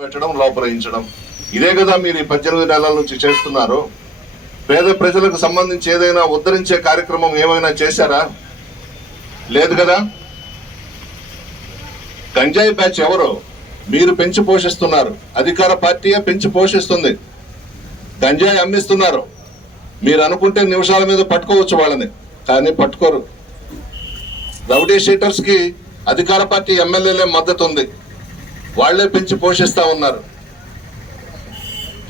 పెట్టడం లోపలించడం ఇదే కదా మీరు ఈ 18 నెలల నుంచి చేస్తున్నారు. పేద ప్రజలకు సంబంధించి ఏదైనా ఉద్ధరించే కార్యక్రమం ఏమైనా చేశారా? లేదు కదా. గంజాయి బ్యాచ్ ఎవరో మీరు పెంచి పోషిస్తున్నారు. అధికార పార్టీయే పెంచి పోషిస్తుంది. గంజాయి అమ్మిస్తున్నారు. మీరు అనుకుంటే నిమిషాల మీద పట్టుకోవచ్చు వాళ్ళని, కానీ పట్టుకోరు. రౌడీ షీటర్స్ కి అధికార పార్టీ ఎమ్మెల్యేలే మద్దతు ఉంది. వాళ్లే పెంచి పోషిస్తా ఉన్నారు.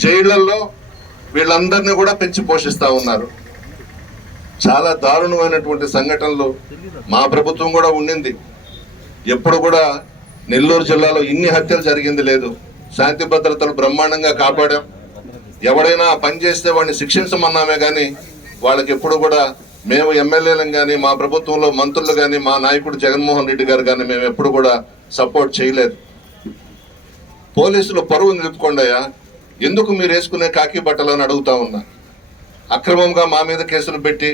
జైళ్లలో వీళ్ళందరినీ కూడా పెంచి పోషిస్తా ఉన్నారు. చాలా దారుణమైనటువంటి సంఘటనలు మా ప్రభుత్వం కూడా ఉండింది. ఎప్పుడు కూడా నెల్లూరు జిల్లాలో ఇన్ని హత్యలు జరిగింది లేదు. శాంతి భద్రతలు బ్రహ్మాండంగా కాపాడాం. ఎవడైనా పని చేస్తే వాడిని శిక్షించమన్నామే కానీ వాళ్ళకి ఎప్పుడు కూడా మేము ఎమ్మెల్యేలను కానీ మా ప్రభుత్వంలో మంత్రులు కానీ మా నాయకుడు జగన్మోహన్ రెడ్డి గారు కానీ మేము ఎప్పుడు కూడా సపోర్ట్ చేయలేదు. పోలీసులు పరువు నిలుపుకోండియా, ఎందుకు మీరు వేసుకునే కాకి బట్టలని అడుగుతా ఉన్నా. అక్రమంగా మా మీద కేసులు పెట్టి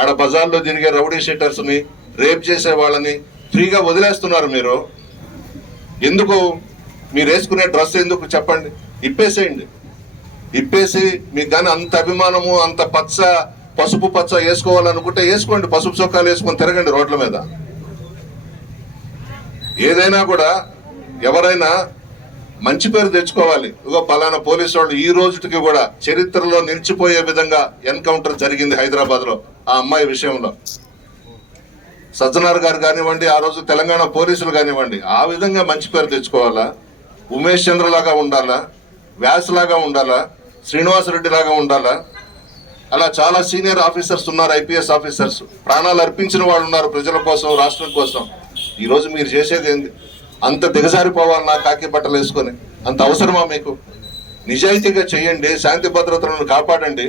ఆడ బజార్లో తిరిగే రౌడీ షీటర్స్ని రేప్ చేసే వాళ్ళని ఫ్రీగా వదిలేస్తున్నారు. మీరు ఎందుకు మీరు వేసుకునే డ్రెస్ ఎందుకు చెప్పండి, ఇప్పేసేయండి. ఇప్పేసి మీకు కానీ అంత అభిమానము అంత పసుపు పచ్చ వేసుకోవాలనుకుంటే వేసుకోండి. పసుపు చొక్కాలు వేసుకొని తిరగండి రోడ్ల మీద. ఏదైనా కూడా ఎవరైనా మంచి పేరు తెచ్చుకోవాలి. ఇగో పలానా పోలీసు వాళ్ళు ఈ రోజుకి కూడా చరిత్రలో నిలిచిపోయే విధంగా ఎన్కౌంటర్ జరిగింది హైదరాబాద్ లో ఆ అమ్మాయి విషయంలో. సజ్జనార్ గారు కానివ్వండి, ఆ రోజు తెలంగాణ పోలీసులు కానివ్వండి, ఆ విధంగా మంచి పేరు తెచ్చుకోవాలా. ఉమేష్ చంద్ర లాగా ఉండాలా, వ్యాస్ లాగా ఉండాలా, శ్రీనివాసరెడ్డి లాగా ఉండాలా. అలా చాలా సీనియర్ ఆఫీసర్స్ ఉన్నారు, ఐపీఎస్ ఆఫీసర్స్, ప్రాణాలు అర్పించిన వాళ్ళు ఉన్నారు ప్రజల కోసం, రాష్ట్రం కోసం. ఈ రోజు మీరు చేసేది ఏంది? అంత దిగజారిపోవాలి నా కాకి బట్టలు వేసుకొని? అంత అవసరమా మీకు? నిజాయితీగా చేయండి, శాంతి భద్రతలను కాపాడండి.